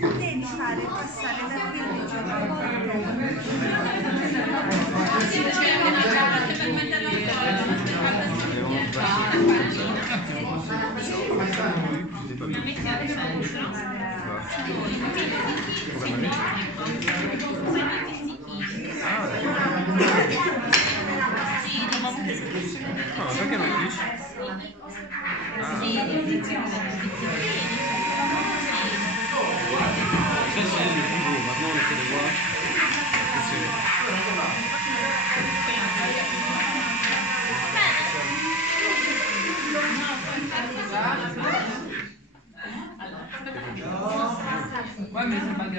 Devi fare passare da 15 a no, perché non lo dici? Adesso è il vivo, ma non lo vedo qua. Qua mi sembra che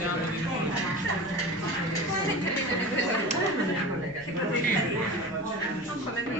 andiamo di nuovo. Con le mie